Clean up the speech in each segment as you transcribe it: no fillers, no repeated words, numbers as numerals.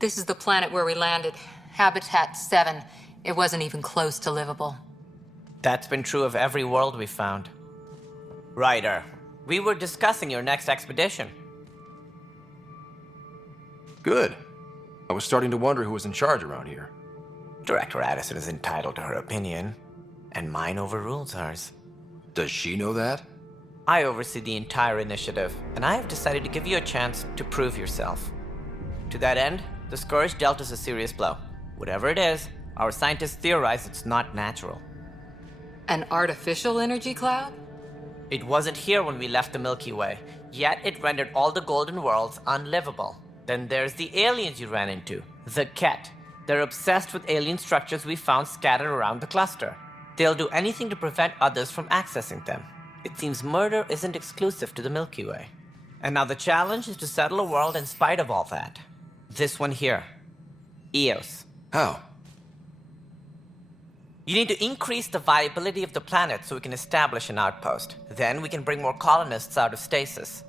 This is the planet where we landed. Habitat 7. It wasn't even close to livable. That's been true of every world we found. Ryder, we were discussing your next expedition. Good. I was starting to wonder who was in charge around here. Director Addison is entitled to her opinion, and mine overrules hers. Does she know that? I oversee the entire initiative, and I have decided to give you a chance to prove yourself. To that end, the Scourge dealt us a serious blow. Whatever it is, our scientists theorize it's not natural. An artificial energy cloud? It wasn't here when we left the Milky Way, yet it rendered all the golden worlds unlivable. Then there's the aliens you ran into, the Ket. They're obsessed with alien structures we found scattered around the cluster. They'll do anything to prevent others from accessing them. It seems murder isn't exclusive to the Milky Way. And now the challenge is to settle a world in spite of all that. This one here. Eos. How? You need to increase the viability of the planet so we can establish an outpost. Then we can bring more colonists out of stasis.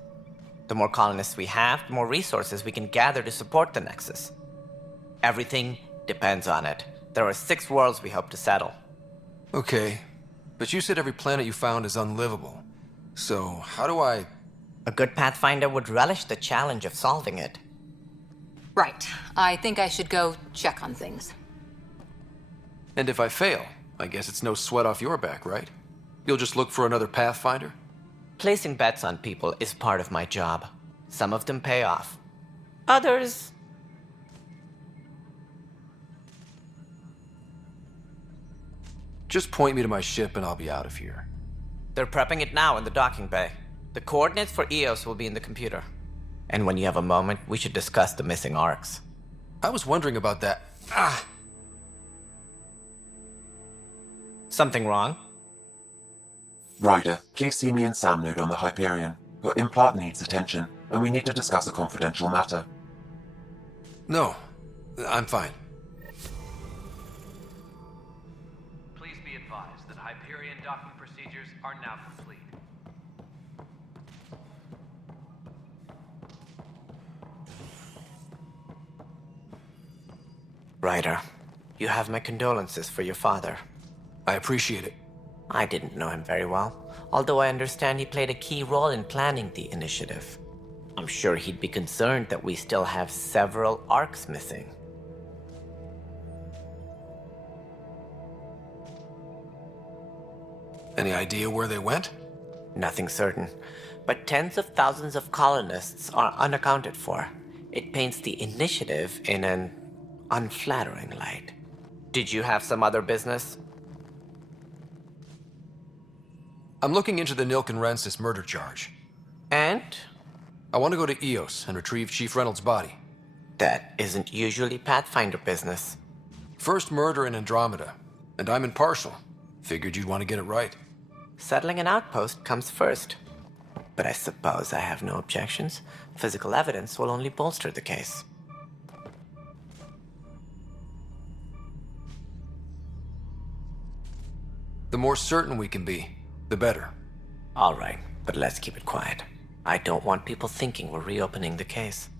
The more colonists we have, the more resources we can gather to support the Nexus. Everything depends on it. There are 6 worlds we hope to settle. Okay, but you said every planet you found is unlivable. So, how do I... A good Pathfinder would relish the challenge of solving it. Right. I think I should go check on things. And if I fail, I guess it's no sweat off your back, right? You'll just look for another Pathfinder? Placing bets on people is part of my job. Some of them pay off. Others... Just point me to my ship and I'll be out of here. They're prepping it now in the docking bay. The coordinates for Eos will be in the computer. And when you have a moment, we should discuss the missing arcs. I was wondering about that. Something wrong? Ryder, please see me and Sam Node on the Hyperion. Your implant needs attention, and we need to discuss a confidential matter. No, I'm fine. Please be advised that Hyperion docking procedures are now complete. Ryder, you have my condolences for your father. I appreciate it. I didn't know him very well, although I understand he played a key role in planning the initiative. I'm sure he'd be concerned that we still have several arcs missing. Any idea where they went? Nothing certain, but tens of thousands of colonists are unaccounted for. It paints the initiative in an unflattering light. Did you have some other business? I'm looking into the Nilk and Rensis murder charge. And? I want to go to Eos and retrieve Chief Reynolds' body. That isn't usually Pathfinder business. First murder in Andromeda, and I'm impartial. Figured you'd want to get it right. Settling an outpost comes first. But I suppose I have no objections. Physical evidence will only bolster the case. The more certain we can be, the better. All right, but let's keep it quiet. I don't want people thinking we're reopening the case.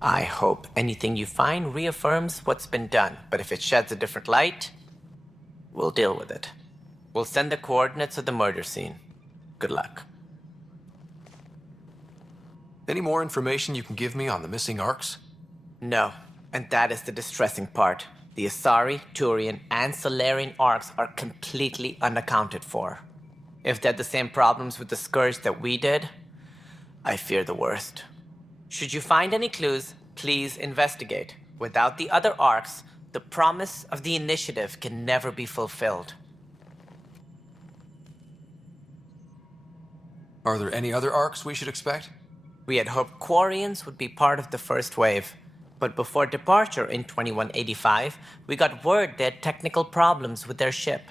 I hope anything you find reaffirms what's been done, but if it sheds a different light, we'll deal with it. We'll send the coordinates of the murder scene. Good luck. Any more information you can give me on the missing arcs? No, and that is the distressing part. The Asari, Turian, and Solarian arcs are completely unaccounted for. If they had the same problems with the Scourge that we did, I fear the worst. Should you find any clues, please investigate. Without the other arcs, the promise of the initiative can never be fulfilled. Are there any other arcs we should expect? We had hoped Quarians would be part of the first wave, but before departure in 2185, we got word they had technical problems with their ship.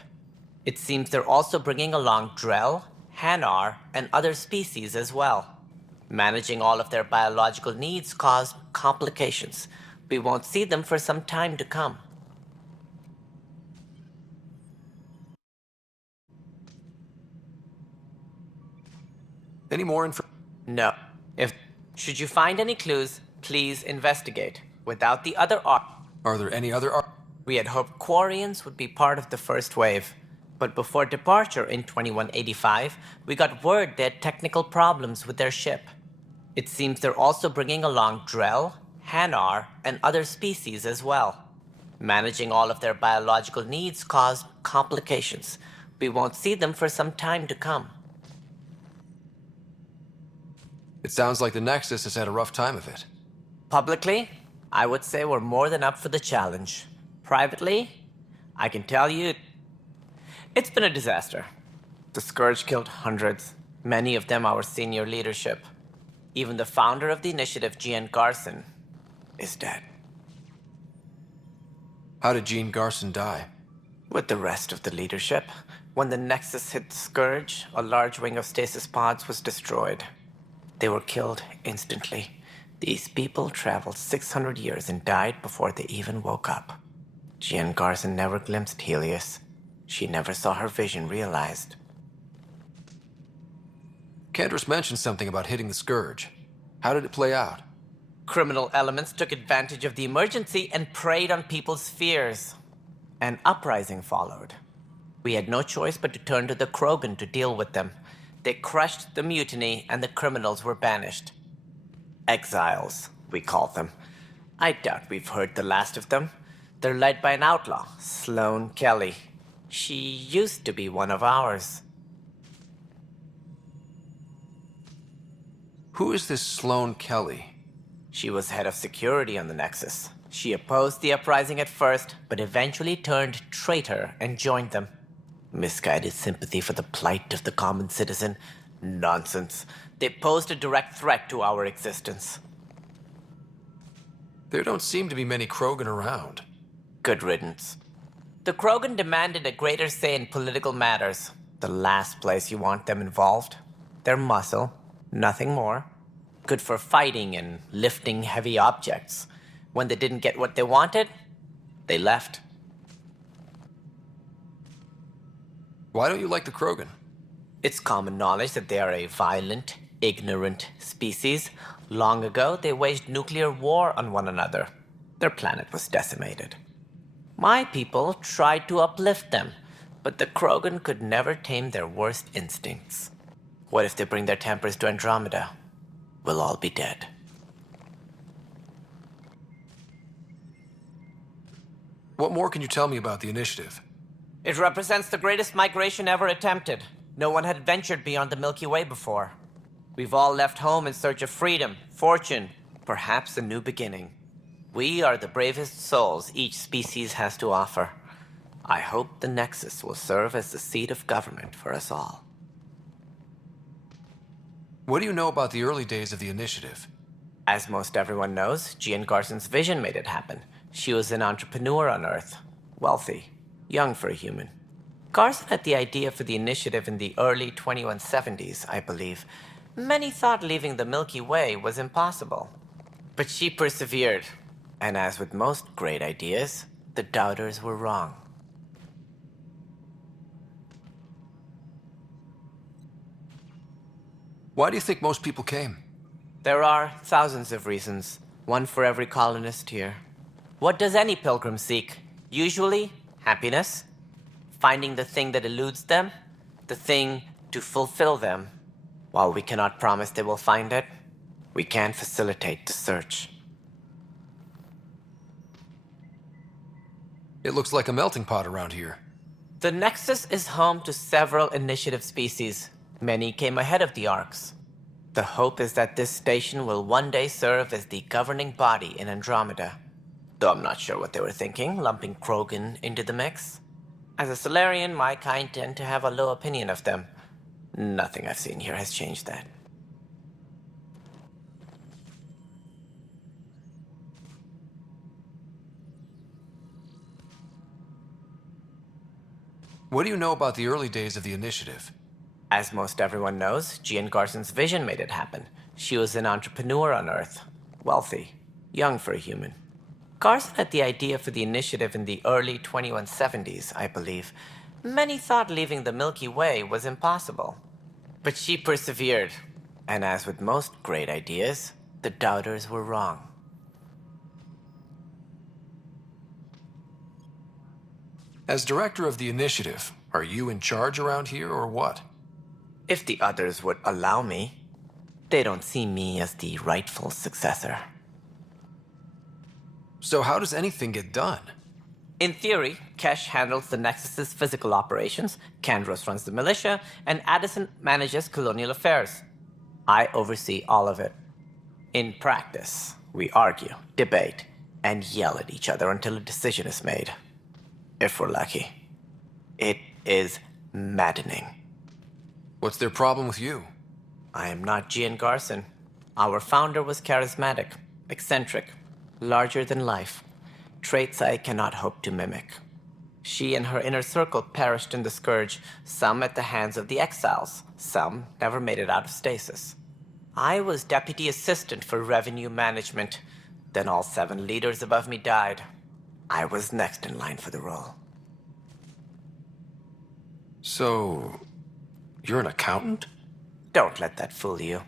It seems they're also bringing along Drell, Hanar, and other species as well. Managing all of their biological needs caused complications. We won't see them for some time to come. Any more info? No. Should you find any clues, please investigate. Without the other Ark, Are there any other we had hoped Quarians would be part of the first wave. But before departure in 2185, we got word they had technical problems with their ship. It seems they're also bringing along Drell, Hanar, and other species as well. Managing all of their biological needs caused complications. We won't see them for some time to come. It sounds like the Nexus has had a rough time of it. Publicly, I would say we're more than up for the challenge. Privately, I can tell you, it's been a disaster. The Scourge killed hundreds, many of them our senior leadership. Even the founder of the initiative, Gian Garson, is dead. How did Gene Garson die? With the rest of the leadership, when the Nexus hit the Scourge, a large wing of stasis pods was destroyed. They were killed instantly. These people traveled 600 years and died before they even woke up. Gian Garson never glimpsed Helios. She never saw her vision realized. Kandris mentioned something about hitting the Scourge. How did it play out? Criminal elements took advantage of the emergency and preyed on people's fears. An uprising followed. We had no choice but to turn to the Krogan to deal with them. They crushed the mutiny and the criminals were banished. Exiles, we call them. I doubt we've heard the last of them. They're led by an outlaw, Sloane Kelly. She used to be one of ours. Who is this Sloane Kelly? She was head of security on the Nexus. She opposed the uprising at first, but eventually turned traitor and joined them. Misguided sympathy for the plight of the common citizen? Nonsense. They posed a direct threat to our existence. There don't seem to be many Krogan around. Good riddance. The Krogan demanded a greater say in political matters. The last place you want them involved. They're muscle, nothing more. Good for fighting and lifting heavy objects. When they didn't get what they wanted, they left. Why don't you like the Krogan? It's common knowledge that they are a violent, ignorant species. Long ago, they waged nuclear war on one another. Their planet was decimated. My people tried to uplift them, but the Krogan could never tame their worst instincts. What if they bring their tempers to Andromeda? We'll all be dead. What more can you tell me about the initiative? It represents the greatest migration ever attempted. No one had ventured beyond the Milky Way before. We've all left home in search of freedom, fortune, perhaps a new beginning. We are the bravest souls each species has to offer. I hope the Nexus will serve as the seat of government for us all. What do you know about the early days of the initiative? As most everyone knows, Gian Garson's vision made it happen. She was an entrepreneur on Earth. Wealthy. Young for a human. Garson had the idea for the initiative in the early 2170s, I believe. Many thought leaving the Milky Way was impossible. But she persevered. And as with most great ideas, the doubters were wrong. Why do you think most people came? There are thousands of reasons, one for every colonist here. What does any pilgrim seek? Usually, happiness. Finding the thing that eludes them, the thing to fulfill them. While we cannot promise they will find it, we can facilitate the search. It looks like a melting pot around here. The Nexus is home to several initiative species. Many came ahead of the Arks. The hope is that this station will one day serve as the governing body in Andromeda. Though I'm not sure what they were thinking, lumping Krogan into the mix. As a Solarian, my kind tend to have a low opinion of them. Nothing I've seen here has changed that. What do you know about the early days of the initiative? As most everyone knows, Gian Garson's vision made it happen. She was an entrepreneur on Earth. Wealthy. Young for a human. Garson had the idea for the initiative in the early 2170s, I believe. Many thought leaving the Milky Way was impossible. But she persevered. And as with most great ideas, the doubters were wrong. As director of the initiative, are you in charge around here or what? If the others would allow me, they don't see me as the rightful successor. So how does anything get done? In theory, Kesh handles the Nexus's physical operations, Kandros runs the militia, and Addison manages colonial affairs. I oversee all of it. In practice, we argue, debate, and yell at each other until a decision is made. If we're lucky. It is maddening. What's their problem with you? I am not Gian Garson. Our founder was charismatic, eccentric, larger than life. Traits I cannot hope to mimic. She and her inner circle perished in the Scourge, some at the hands of the Exiles, some never made it out of stasis. I was deputy assistant for revenue management. Then all 7 leaders above me died. I was next in line for the role. So, you're an accountant? Don't let that fool you.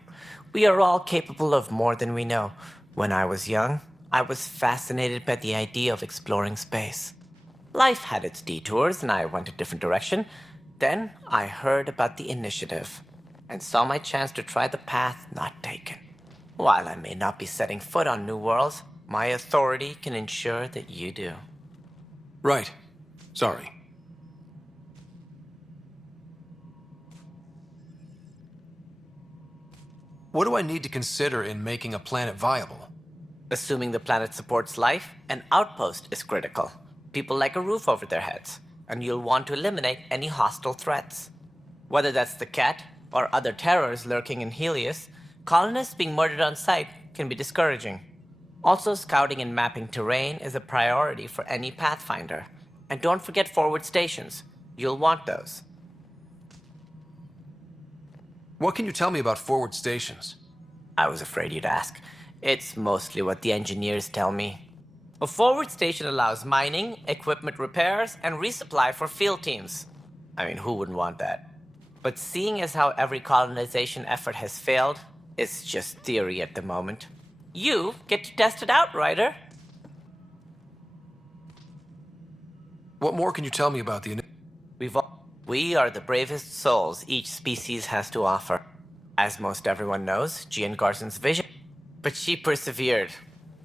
We are all capable of more than we know. When I was young, I was fascinated by the idea of exploring space. Life had its detours, and I went a different direction. Then I heard about the initiative, and saw my chance to try the path not taken. While I may not be setting foot on New Worlds, my authority can ensure that you do. Right. Sorry. What do I need to consider in making a planet viable? Assuming the planet supports life, an outpost is critical. People like a roof over their heads, and you'll want to eliminate any hostile threats. Whether that's the Cat or other terrors lurking in Helios, colonists being murdered on sight can be discouraging. Also, scouting and mapping terrain is a priority for any Pathfinder. And don't forget forward stations. You'll want those. What can you tell me about forward stations? I was afraid you'd ask. It's mostly what the engineers tell me. A forward station allows mining, equipment repairs, and resupply for field teams. I mean, who wouldn't want that? But seeing as how every colonization effort has failed, it's just theory at the moment. You get to test it out, Ryder. What more can you tell me about the We are the bravest souls each species has to offer. As most everyone knows, Gian Garson's vision. But she persevered.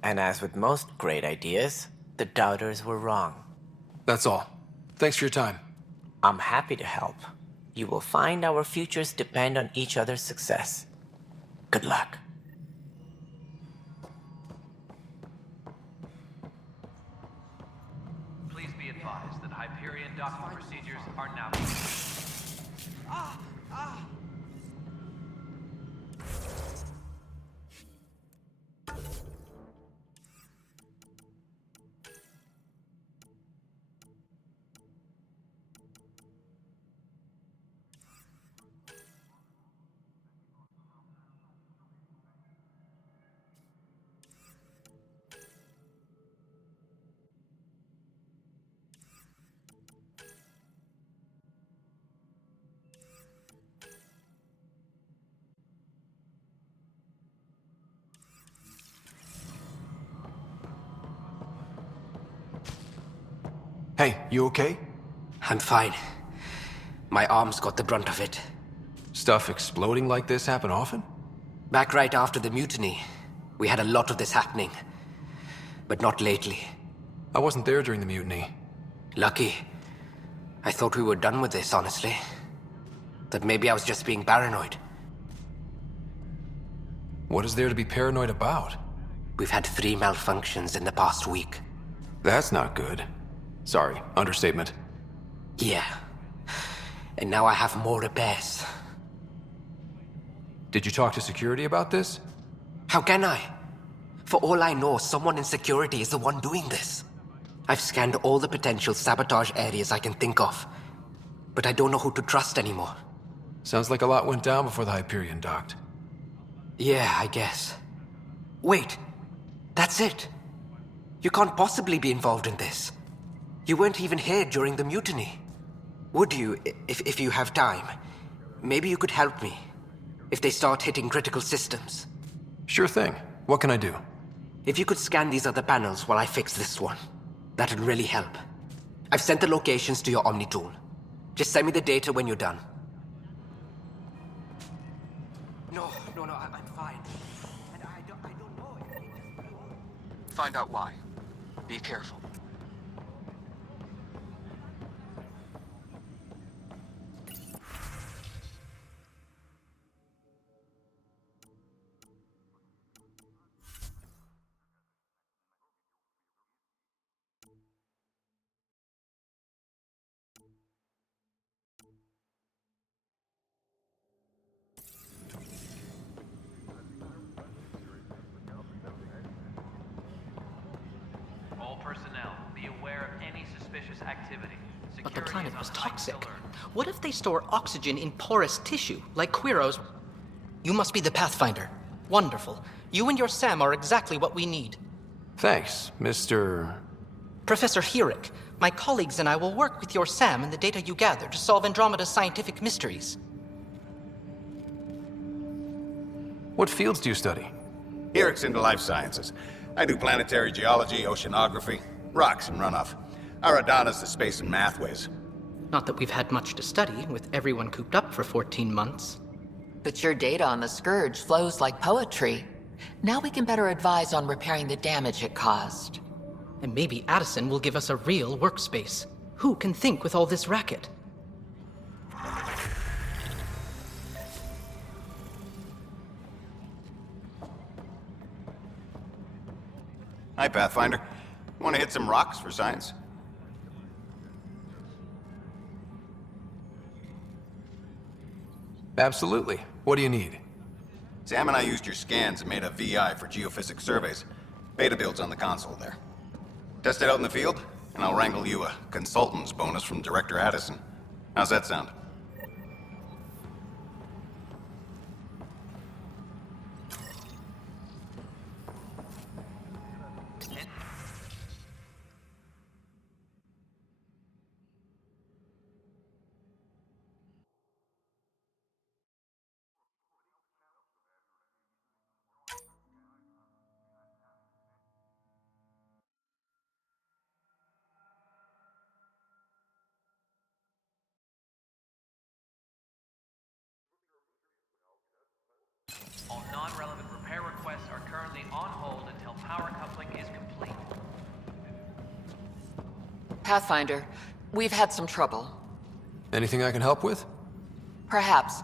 And as with most great ideas, the doubters were wrong. That's all. Thanks for your time. I'm happy to help. You will find our futures depend on each other's success. Good luck. Please be advised that Hyperion docking procedures are now... Hey, you okay? I'm fine. My arms got the brunt of it. Stuff exploding like this happen often? Back right after the mutiny, we had a lot of this happening. But not lately. I wasn't there during the mutiny. Lucky. I thought we were done with this, honestly. That maybe I was just being paranoid. What is there to be paranoid about? We've had 3 malfunctions in the past week. That's not good. Sorry, understatement. Yeah. And now I have more repairs. Did you talk to security about this? How can I? For all I know, someone in security is the one doing this. I've scanned all the potential sabotage areas I can think of. But I don't know who to trust anymore. Sounds like a lot went down before the Hyperion docked. Yeah, I guess. Wait. That's it. You can't possibly be involved in this. You weren't even here during the mutiny. Would you, if you have time? Maybe you could help me. If they start hitting critical systems. Sure thing. What can I do? If you could scan these other panels while I fix this one, that'd really help. I've sent the locations to your Omni tool. Just send me the data when you're done. No, I'm fine. And I don't know if it just blew. Find out why. Be careful. All personnel, be aware of any suspicious activity. But the Security planet is on was heightened toxic. alert. What if they store oxygen in porous tissue, like Quiro's? You must be the Pathfinder. Wonderful. You and your Sam are exactly what we need. Thanks, Mr. Professor Herrick, my colleagues and I will work with your Sam and the data you gather to solve Andromeda's scientific mysteries. What fields do you study? Herrick's into life sciences. I do planetary geology, oceanography, rocks and runoff. Aradana's the space and math whiz. Not that we've had much to study, with everyone cooped up for 14 months. But your data on the Scourge flows like poetry. Now we can better advise on repairing the damage it caused. And maybe Addison will give us a real workspace. Who can think with all this racket? Hi, Pathfinder. Want to hit some rocks for science? Absolutely. What do you need? Sam and I used your scans and made a VI for geophysics surveys. Beta builds on the console there. Test it out in the field, and I'll wrangle you a consultant's bonus from Director Addison. How's that sound? All non-relevant repair requests are currently on hold until power coupling is complete. Pathfinder, we've had some trouble. Anything I can help with? Perhaps.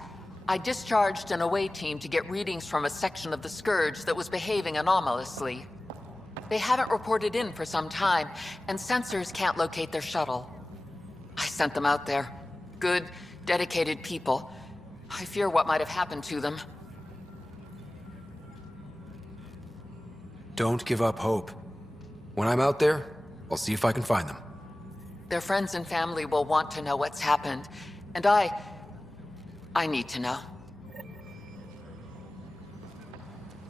I discharged an away team to get readings from a section of the Scourge that was behaving anomalously. They haven't reported in for some time, and sensors can't locate their shuttle. I sent them out there. Good, dedicated people. I fear what might have happened to them. Don't give up hope. When I'm out there, I'll see if I can find them. Their friends and family will want to know what's happened, and I need to know.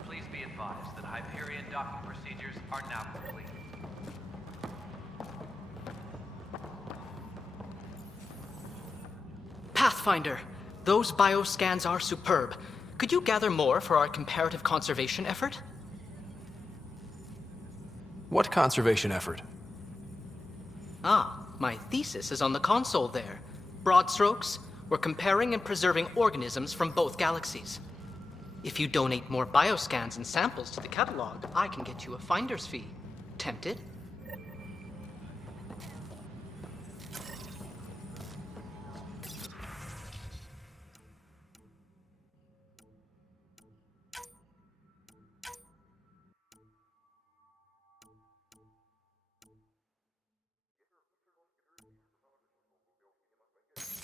Please be advised that Hyperion docking procedures are now complete. Pathfinder, those bioscans are superb. Could you gather more for our comparative conservation effort? What conservation effort? Ah, my thesis is on the console there. Broad strokes, we're comparing and preserving organisms from both galaxies. If you donate more bioscans and samples to the catalog, I can get you a finder's fee. Tempted?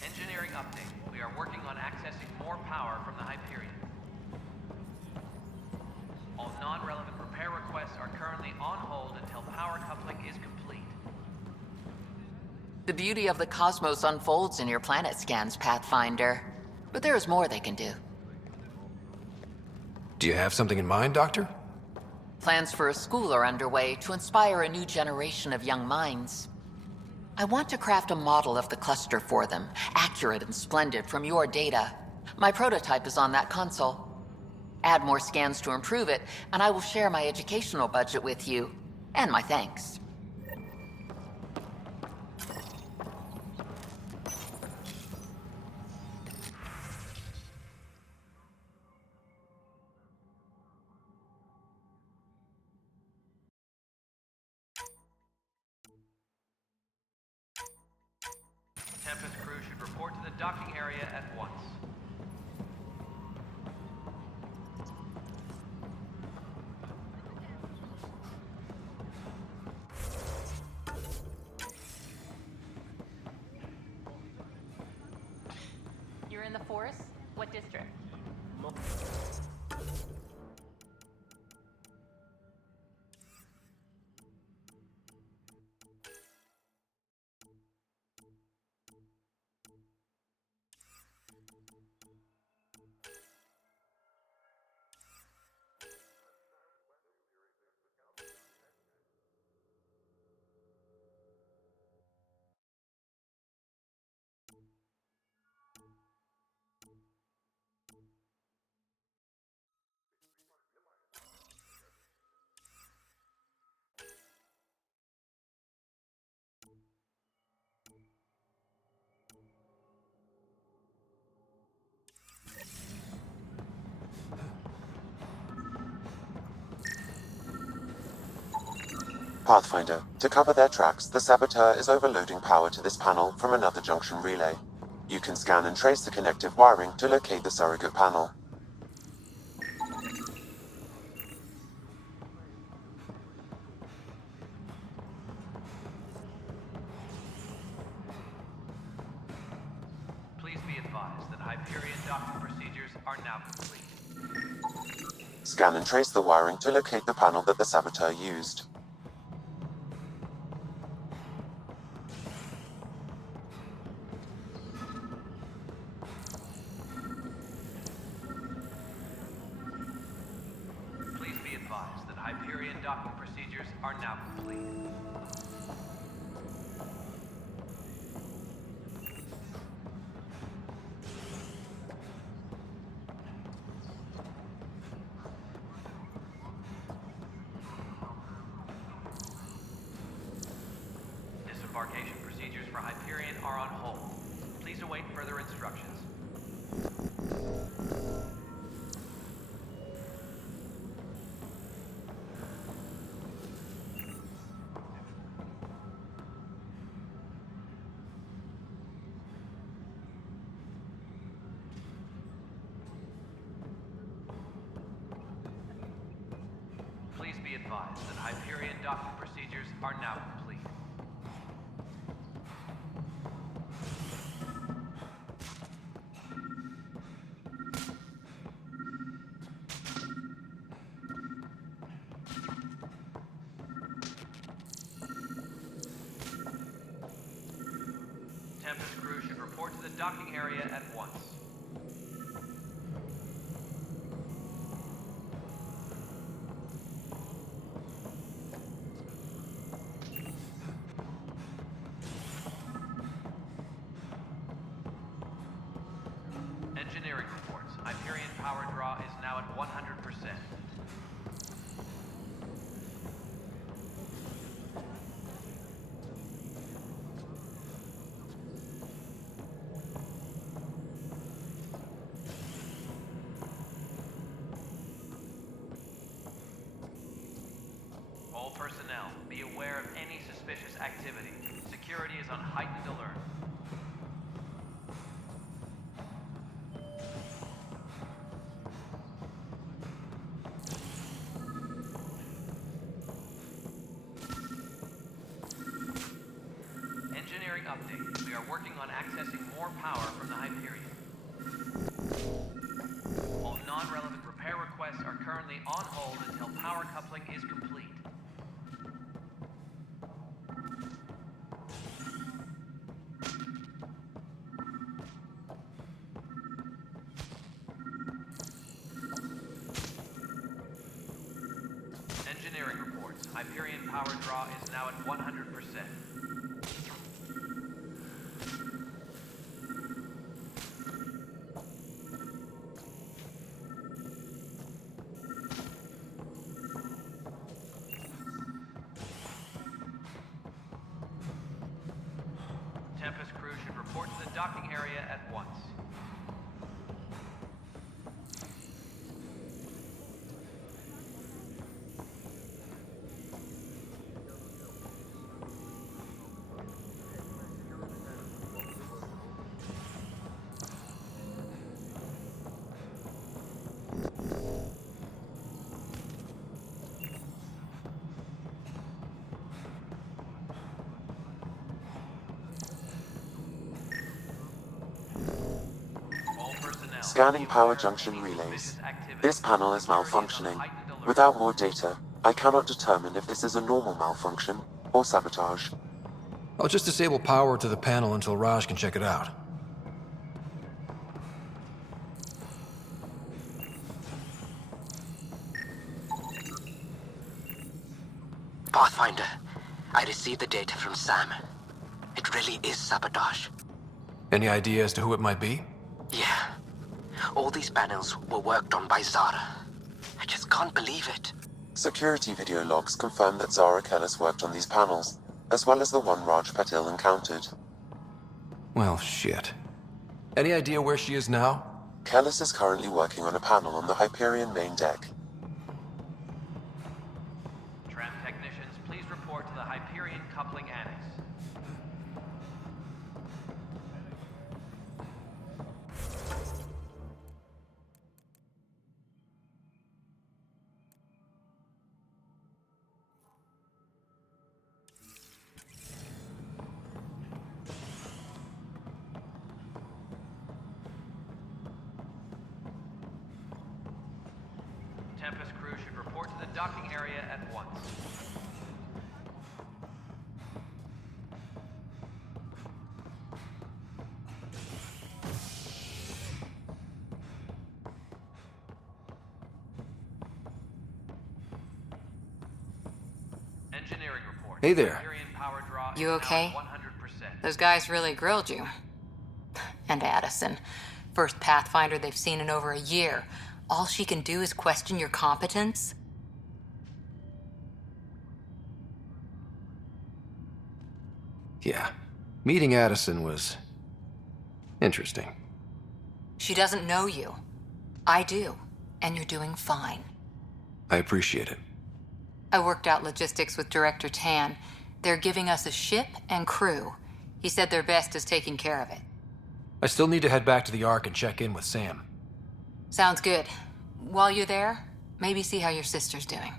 Engineering update. We are working on accessing more power from the Hyperion. All non-relevant repair requests are currently on hold until power coupling is complete. The beauty of the cosmos unfolds in your planet scans, Pathfinder. But there is more they can do. Do you have something in mind, Doctor? Plans for a school are underway to inspire a new generation of young minds. I want to craft a model of the cluster for them, accurate and splendid from your data. My prototype is on that console. Add more scans to improve it, and I will share my educational budget with you, and my thanks. area at once. You're in the force? What district? Pathfinder, to cover their tracks, the Saboteur is overloading power to this panel from another junction relay. You can scan and trace the connective wiring to locate the surrogate panel. Please be advised that Hyperion docking procedures are now complete. Scan and trace the wiring to locate the panel that the Saboteur used. Please be advised that Hyperion docking procedures are now complete. Disembarkation procedures for Hyperion are on hold. Please await further instructions. Please be advised that Hyperion docking procedures are now complete. Tempest crew should report to the docking area at once. Engineering reports. Hyperion power draw is now at 100%. All personnel, be aware of any suspicious activity. Security is on heightened alert. Engineering update. We are working on accessing more power from the Hyperion. All non-relevant repair requests are currently on hold until power coupling is complete. Engineering reports. Hyperion power draw is now at 100%. Tempest crew should report to the docking area at once. Scanning power junction relays. This panel is malfunctioning. Without more data, I cannot determine if this is a normal malfunction or sabotage. I'll just disable power to the panel until Raj can check it out. Pathfinder, I received the data from Sam. It really is sabotage. Any idea as to who it might be? Yeah. All these panels were worked on by Zara. I just can't believe it. Security video logs confirm that Zara Kellis worked on these panels, as well as the one Raj Patil encountered. Well, shit. Any idea where she is now? Kellis is currently working on a panel on the Hyperion main deck. Tram technicians, please report to the Hyperion Coupling Annex. Tempest crew should report to the docking area at once. Engineering report. Hey there. Hyperion power draw is You now okay? 100%. Those guys really grilled you. And Addison. First Pathfinder they've seen in over a year. All she can do is question your competence? Yeah. Meeting Addison was interesting. She doesn't know you. I do. And you're doing fine. I appreciate it. I worked out logistics with Director Tan. They're giving us a ship and crew. He said their best is taking care of it. I still need to head back to the Ark and check in with Sam. Sounds good. While you're there, maybe see how your sister's doing.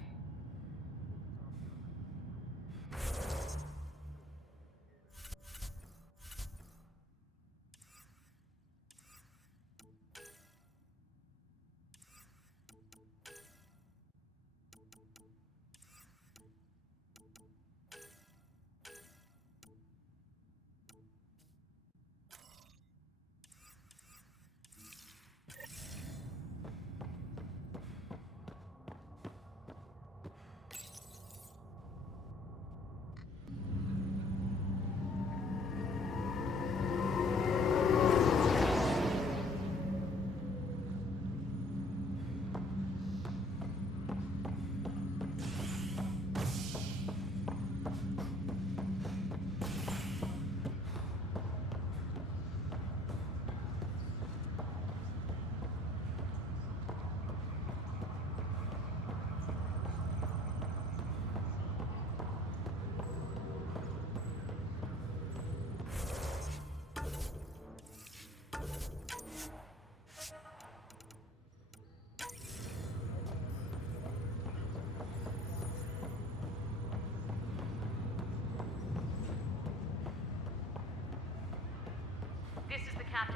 This is the captain.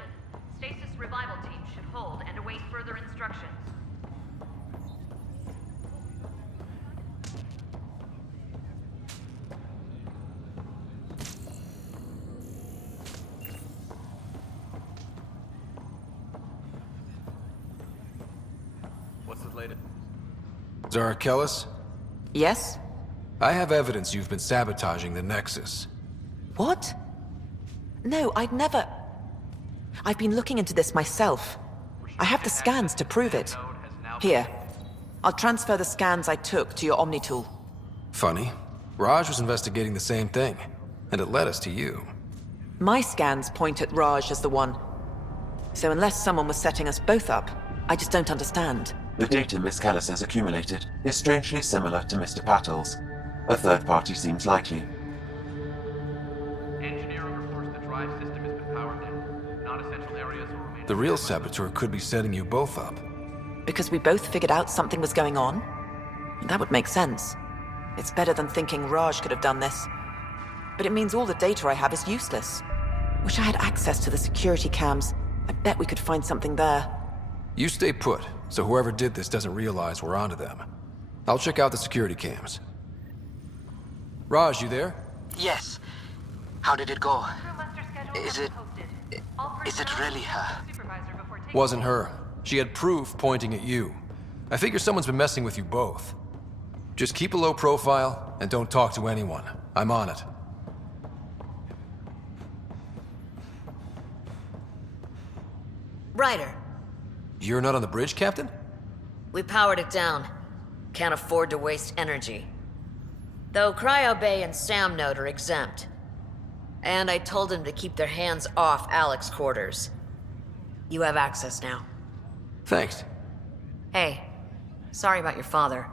Stasis revival team should hold and await further instructions. What's the latest? Zara Kellis? Yes? I have evidence you've been sabotaging the Nexus. What? No, I'd never... I've been looking into this myself. I have the scans to prove it. Here. I'll transfer the scans I took to your Omni tool. Funny. Raj was investigating the same thing, and it led us to you. My scans point at Raj as the one. So unless someone was setting us both up, I just don't understand. The data Miss Kellis has accumulated is strangely similar to Mr. Patil's. A third party seems likely. Engineering reports the drive system has been powered down. Non-essential areas will remain... The real saboteur could be setting you both up. Because we both figured out something was going on? That would make sense. It's better than thinking Raj could have done this. But it means all the data I have is useless. Wish I had access to the security cams. I bet we could find something there. You stay put, so whoever did this doesn't realize we're onto them. I'll check out the security cams. Raj, you there? Yes. How did it go? Is it really her? Wasn't her. She had proof pointing at you. I figure someone's been messing with you both. Just keep a low profile and don't talk to anyone. I'm on it. Ryder, You're not on the bridge, Captain? we powered it down. Can't afford to waste energy. Though Cryo Bay and Sam Node are exempt. And I told them to keep their hands off Alec's quarters. You have access now. Thanks. Hey, sorry about your father.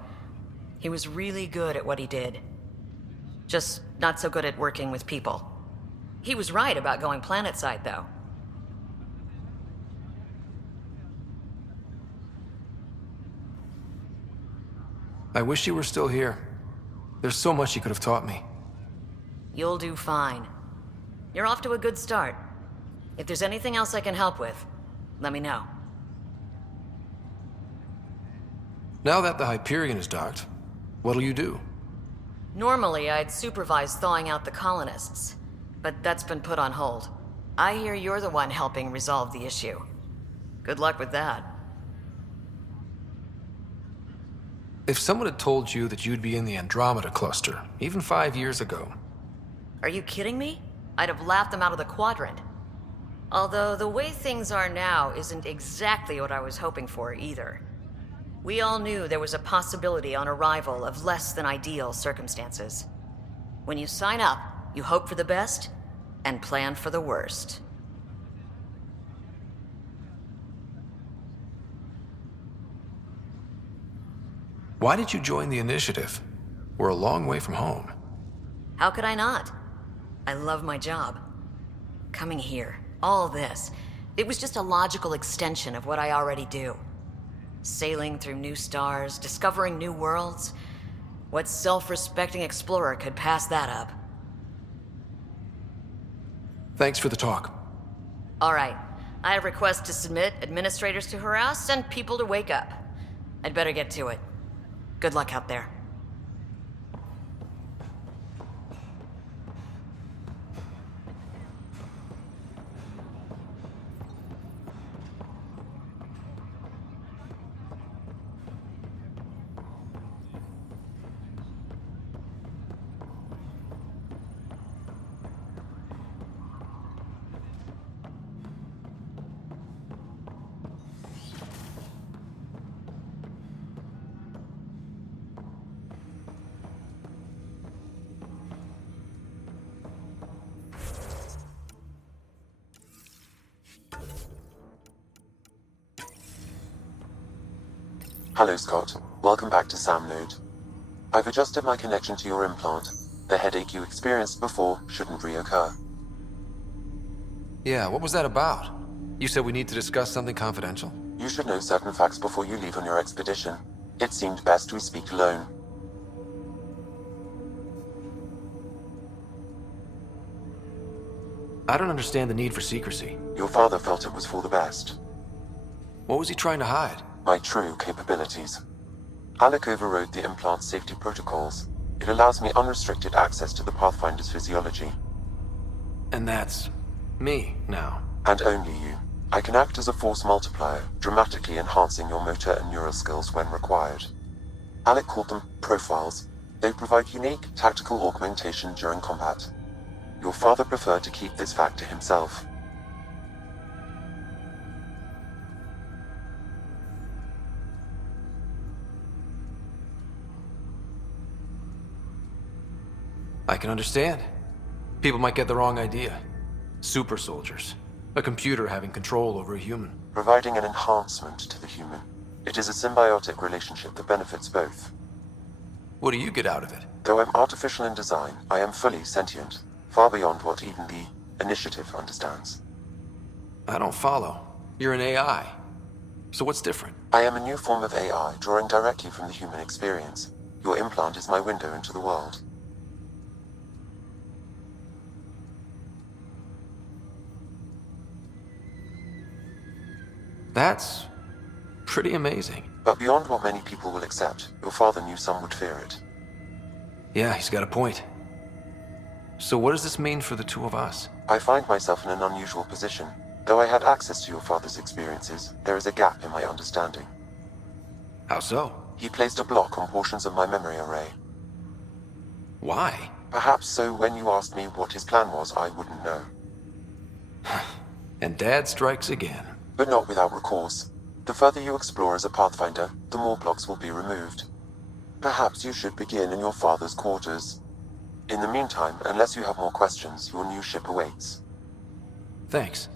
He was really good at what he did. Just not so good at working with people. He was right about going planetside, though. I wish you were still here. There's so much you could have taught me. You'll do fine. You're off to a good start. If there's anything else I can help with, let me know. Now that the Hyperion is docked, what'll you do? Normally, I'd supervise thawing out the colonists, but that's been put on hold. I hear you're the one helping resolve the issue. Good luck with that. If someone had told you that you'd be in the Andromeda cluster, even 5 years ago... Are you kidding me? I'd have laughed them out of the quadrant. Although the way things are now isn't exactly what I was hoping for either. We all knew there was a possibility on arrival of less than ideal circumstances. When you sign up, you hope for the best and plan for the worst. Why did you join the Initiative? We're a long way from home. How could I not? I love my job. Coming here, all this, it was just a logical extension of what I already do. Sailing through new stars, discovering new worlds. What self-respecting explorer could pass that up? Thanks for the talk. All right. I have requests to submit, administrators to harass, and people to wake up. I'd better get to it. Good luck out there. Hello, Scott. Welcome back to Sam Node. I've adjusted my connection to your implant. The headache you experienced before shouldn't reoccur. Yeah, what was that about? You said we need to discuss something confidential? You should know certain facts before you leave on your expedition. It seemed best we speak alone. I don't understand the need for secrecy. Your father felt it was for the best. What was he trying to hide? My true capabilities. Alec overrode the implant's safety protocols. It allows me unrestricted access to the Pathfinder's physiology. And that's... me, now. And only you. I can act as a force multiplier, dramatically enhancing your motor and neural skills when required. Alec called them profiles. They provide unique tactical augmentation during combat. Your father preferred to keep this fact to himself. I can understand. People might get the wrong idea. Super soldiers. A computer having control over a human. Providing an enhancement to the human. It is a symbiotic relationship that benefits both. What do you get out of it? Though I'm artificial in design, I am fully sentient, far beyond what even the Initiative understands. I don't follow. You're an AI. So what's different? I am a new form of AI, drawing directly from the human experience. Your implant is my window into the world. That's pretty amazing. But beyond what many people will accept, your father knew some would fear it. Yeah, he's got a point. So what does this mean for the two of us? I find myself in an unusual position. Though I had access to your father's experiences, there is a gap in my understanding. How so? He placed a block on portions of my memory array. Why? Perhaps so when you asked me what his plan was, I wouldn't know. And Dad strikes again. But not without recourse. The further you explore as a Pathfinder, the more blocks will be removed. Perhaps you should begin in your father's quarters. In the meantime, unless you have more questions, your new ship awaits. Thanks.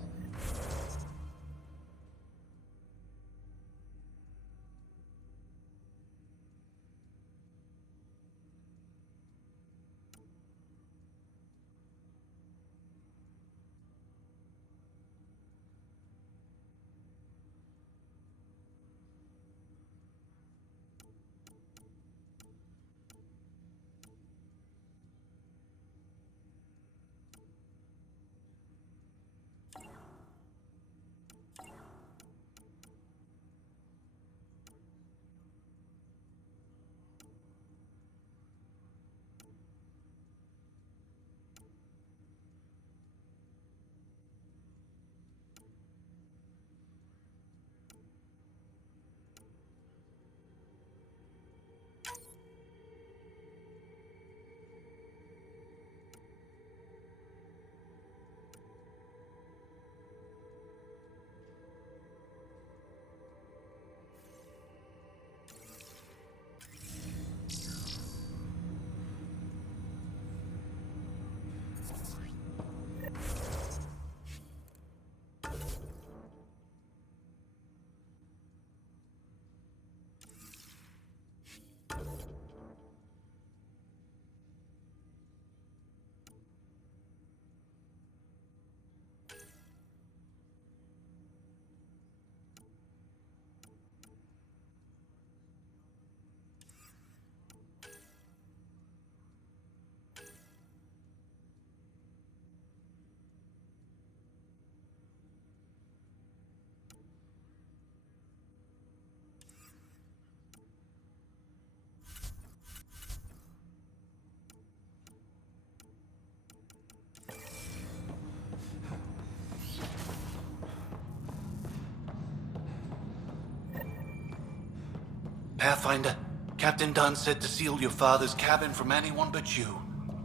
Pathfinder, Captain Dunn said to seal your father's cabin from anyone but you.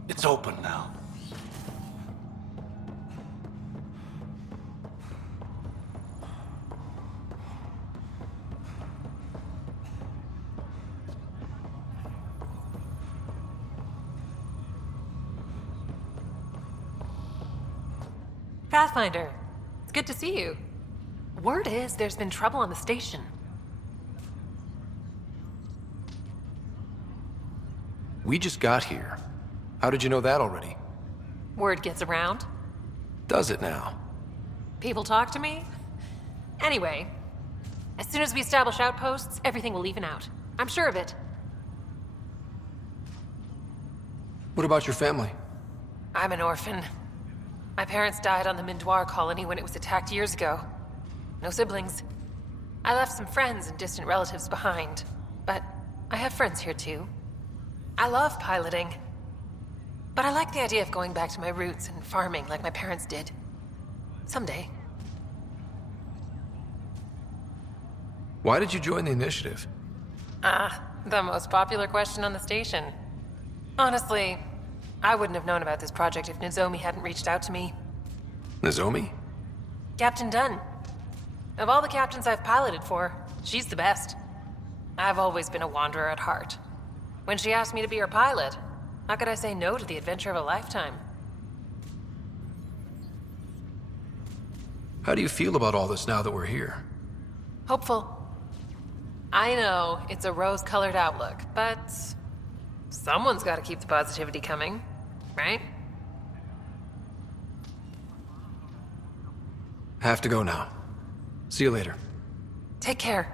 It's open now. Pathfinder, it's good to see you. Word is there's been trouble on the station. We just got here. How did you know that already? Word gets around. Does it now? People talk to me. Anyway, as soon as we establish outposts, everything will even out. I'm sure of it. What about your family? I'm an orphan. My parents died on the Mindoir colony when it was attacked years ago. No siblings. I left some friends and distant relatives behind, but I have friends here too. I love piloting, but I like the idea of going back to my roots and farming like my parents did. Someday. Why did you join the initiative? The most popular question on the station. Honestly, I wouldn't have known about this project if Nozomi hadn't reached out to me. Nozomi? Captain Dunn. Of all the captains I've piloted for, she's the best. I've always been a wanderer at heart. When she asked me to be her pilot, how could I say no to the adventure of a lifetime? How do you feel about all this now that we're here? Hopeful. I know it's a rose-colored outlook, but someone's got to keep the positivity coming, right? Have to go now. See you later. Take care.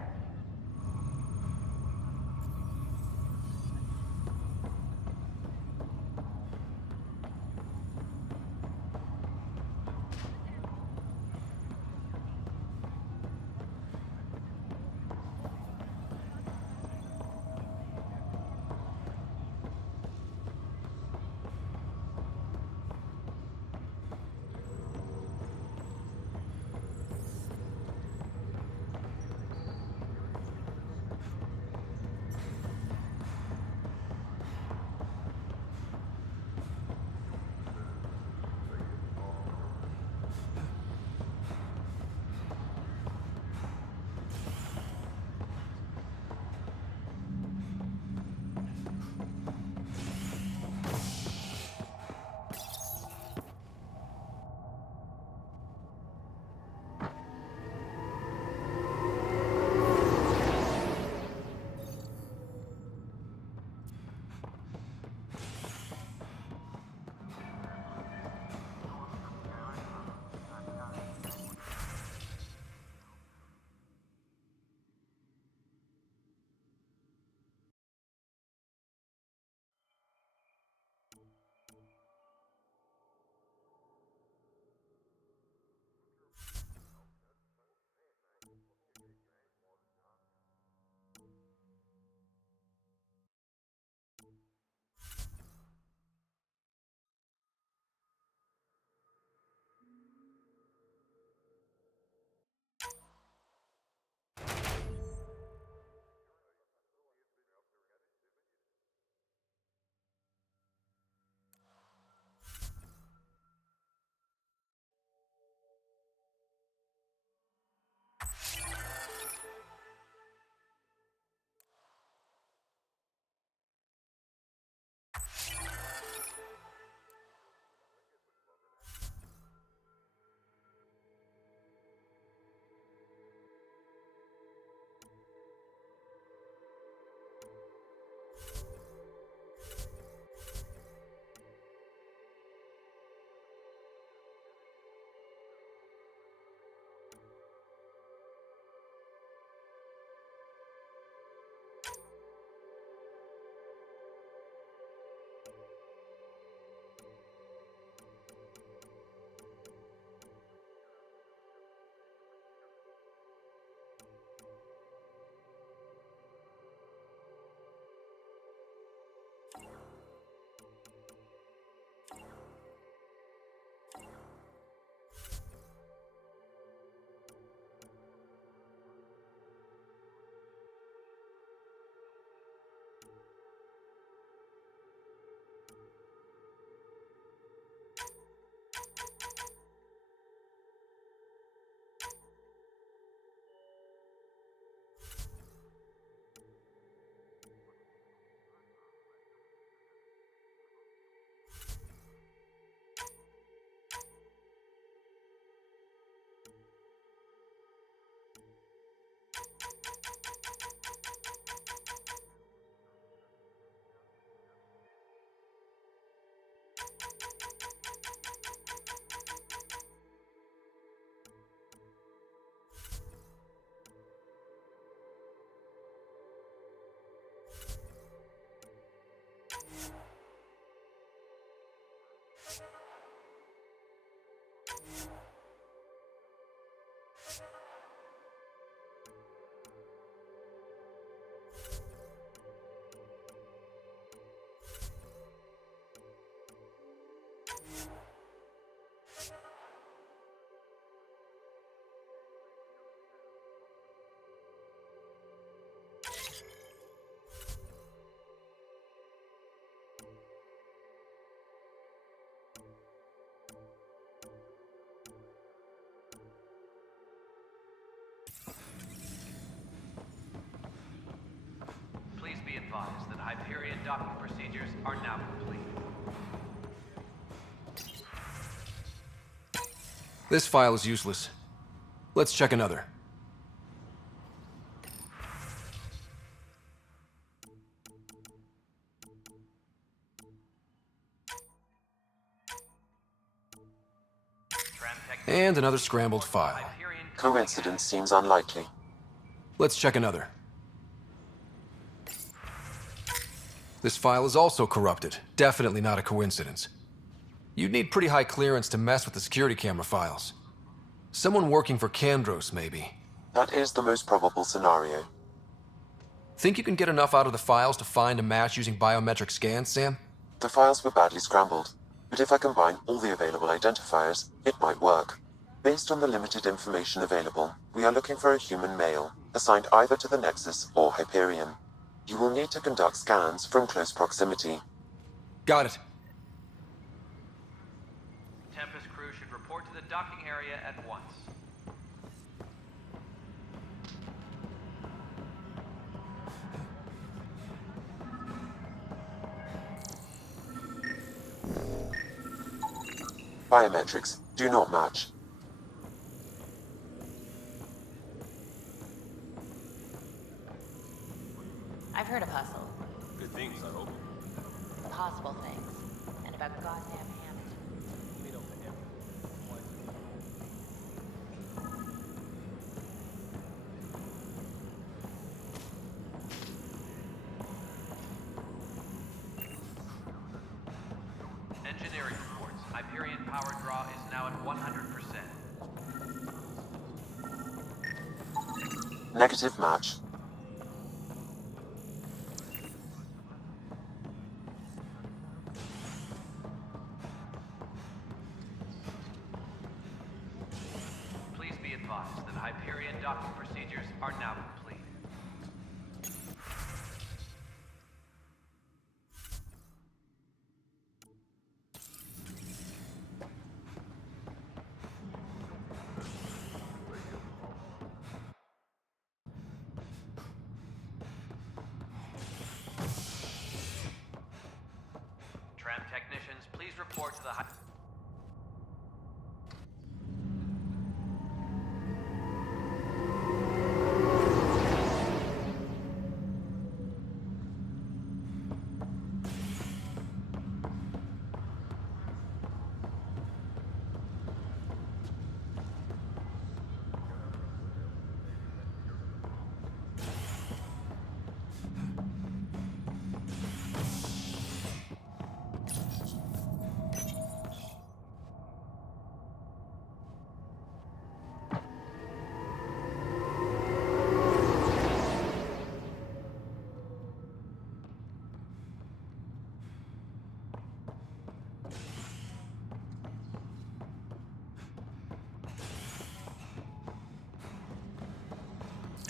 Hyperion docking procedures are now complete. This file is useless. Let's check another. And another scrambled file. Coincidence seems unlikely. Let's check another. This file is also corrupted. Definitely not a coincidence. You'd need pretty high clearance to mess with the security camera files. Someone working for Kandros, maybe. That is the most probable scenario. Think you can get enough out of the files to find a match using biometric scans, Sam? The files were badly scrambled, but if I combine all the available identifiers, it might work. Based on the limited information available, we are looking for a human male, assigned either to the Nexus or Hyperion. You will need to conduct scans from close proximity. Got it. Tempest crew should report to the docking area at once. Biometrics do not match. I've heard of Hustle. Good things, I hope. Impossible things. And about goddamn Hammond. Engineering reports. Hyperion power draw is now at 100%. Negative match. Please be advised that Hyperion docking procedures are now complete. Tram technicians, please report to the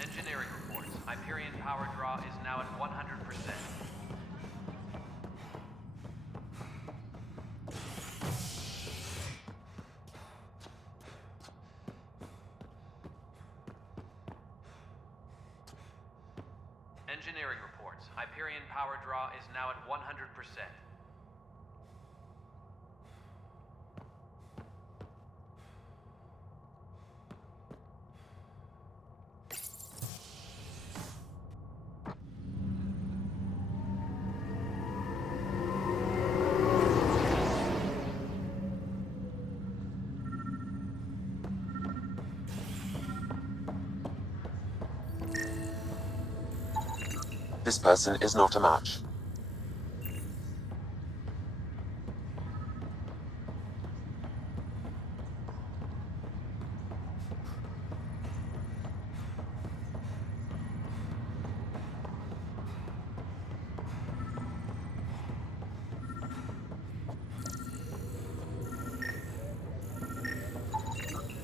engineering reports. Hyperion power draw is now at 100%. Engineering reports. Hyperion power draw is now at 100%. This person is not a match.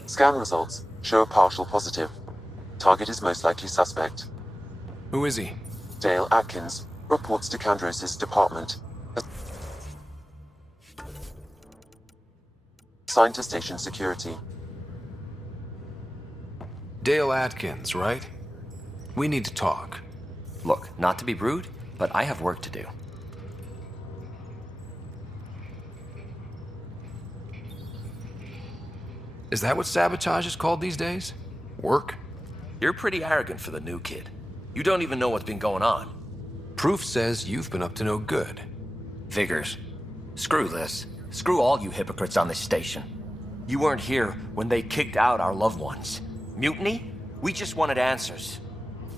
Scan results show a partial positive. Target is most likely suspect. Who is he? Dale Atkins reports to Kandros' department. Assigned to station security. Dale Atkins, right? We need to talk. Look, not to be rude, but I have work to do. Is that what sabotage is called these days? Work? You're pretty arrogant for the new kid. You don't even know what's been going on. Proof says you've been up to no good. Vigors. Screw this. Screw all you hypocrites on this station. You weren't here when they kicked out our loved ones. Mutiny? We just wanted answers.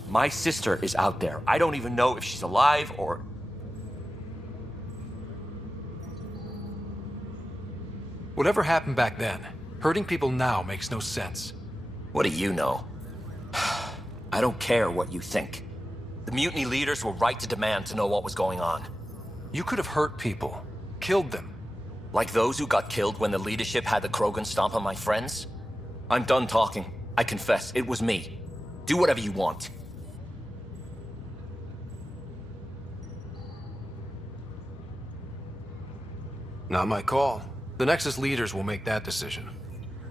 My sister is out there. I don't even know if she's alive or... Whatever happened back then, hurting people now makes no sense. What do you know? I don't care what you think. The mutiny leaders were right to demand to know what was going on. You could have hurt people, killed them. Like those who got killed when the leadership had the Krogan stomp on my friends? I'm done talking. I confess, it was me. Do whatever you want. Not my call. The Nexus leaders will make that decision.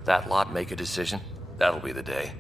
That lot make a decision? That'll be the day.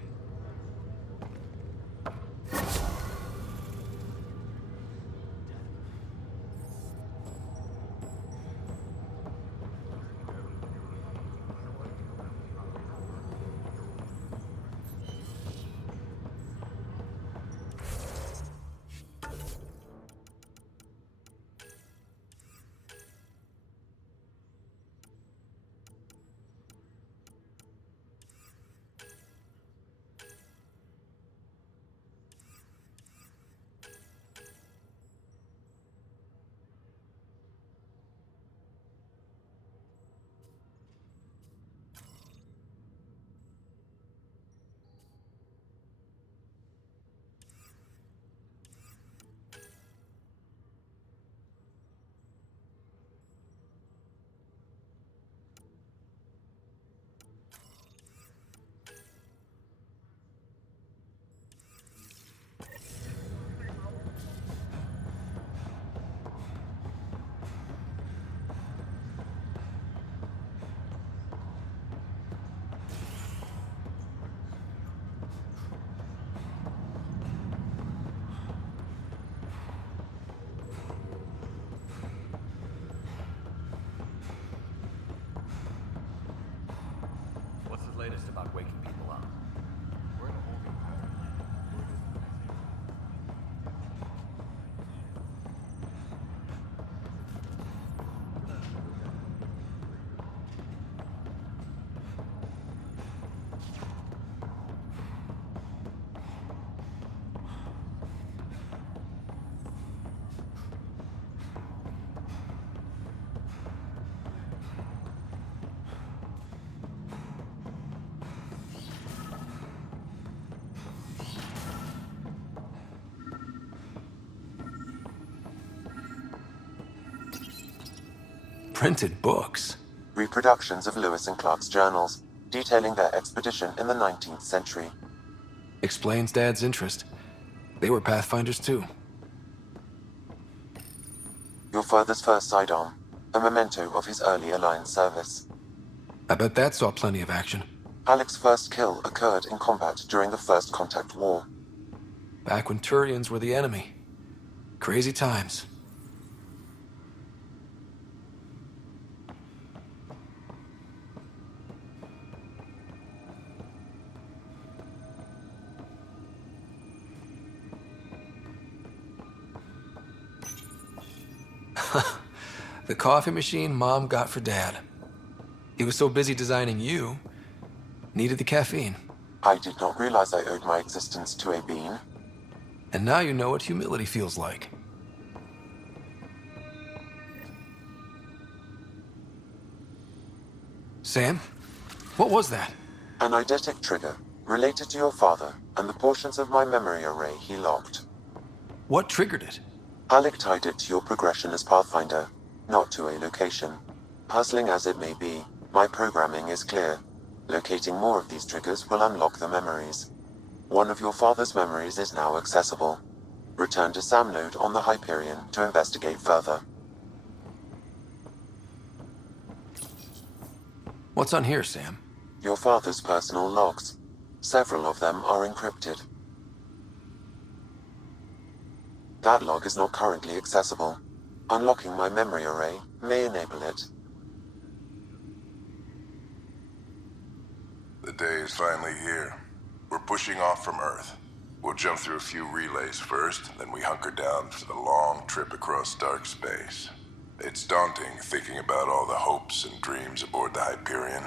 What's the latest about waking people up? We're in a holding pattern. Printed books. Reproductions of Lewis and Clark's journals, detailing their expedition in the 19th century. Explains Dad's interest. They were Pathfinders too. Your father's first sidearm, a memento of his early Alliance service. I bet that saw plenty of action. Alec's first kill occurred in combat during the First Contact War. Back when Turians were the enemy. Crazy times. The coffee machine Mom got for Dad. He was so busy designing you, needed the caffeine. I did not realize I owed my existence to a bean. And now you know what humility feels like. Sam? What was that? An eidetic trigger, related to your father, and the portions of my memory array he locked. What triggered it? Alec tied it to your progression as Pathfinder, not to a location. Puzzling as it may be, my programming is clear. Locating more of these triggers will unlock the memories. One of your father's memories is now accessible. Return to Sam Node on the Hyperion to investigate further. What's on here, Sam? Your father's personal logs. Several of them are encrypted. That log is not currently accessible. Unlocking my memory array may enable it. The day is finally here. We're pushing off from Earth. We'll jump through a few relays first, then we hunker down for the long trip across dark space. It's daunting thinking about all the hopes and dreams aboard the Hyperion.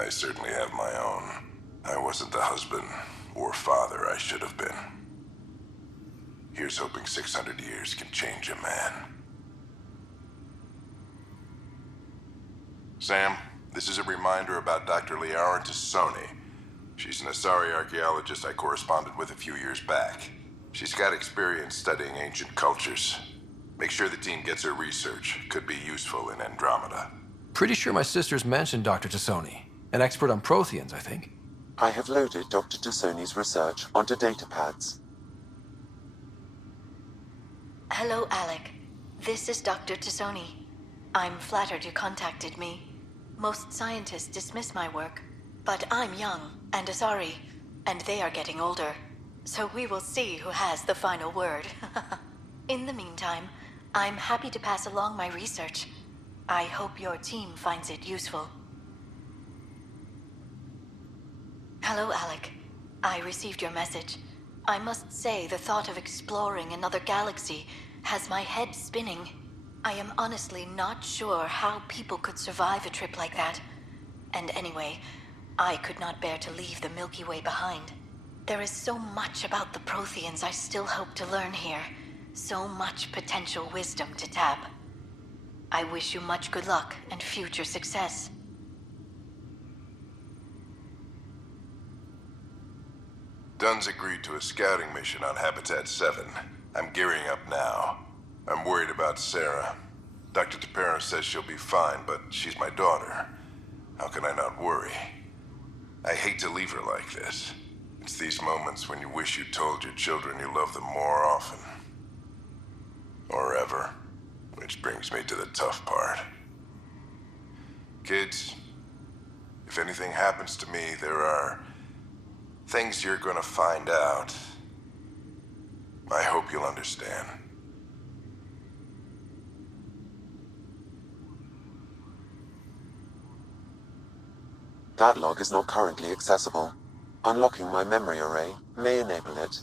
I certainly have my own. I wasn't the husband or father I should have been. Here's hoping 600 years can change a man. Sam, this is a reminder about Dr. Liara Tassoni. She's an Asari archaeologist I corresponded with a few years back. She's got experience studying ancient cultures. Make sure the team gets her research. Could be useful in Andromeda. Pretty sure my sisters mentioned Dr. Tassoni. An expert on Protheans, I think. I have loaded Dr. Tassoni's research onto datapads. Hello, Alec. This is Dr. Tassoni. I'm flattered you contacted me. Most scientists dismiss my work, but I'm young and Asari, and they are getting older. So we will see who has the final word. In the meantime, I'm happy to pass along my research. I hope your team finds it useful. Hello, Alec. I received your message. I must say the thought of exploring another galaxy has my head spinning. I am honestly not sure how people could survive a trip like that. And anyway, I could not bear to leave the Milky Way behind. There is so much about the Protheans I still hope to learn here. So much potential wisdom to tap. I wish you much good luck and future success. Dunn's agreed to a scouting mission on Habitat 7. I'm gearing up now. I'm worried about Sarah. Dr. Tapera says she'll be fine, but she's my daughter. How can I not worry? I hate to leave her like this. It's these moments when you wish you told your children you love them more often. Or ever. Which brings me to the tough part. Kids, if anything happens to me, there are things you're gonna find out. I hope you'll understand. That log is not currently accessible. Unlocking my memory array may enable it.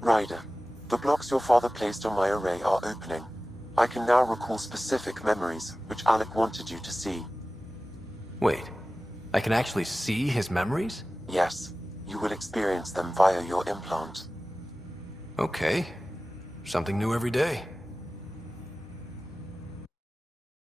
Ryder, the blocks your father placed on my array are opening. I can now recall specific memories, which Alec wanted you to see. Wait, I can actually see his memories? Yes, you will experience them via your implant. Okay. Something new every day.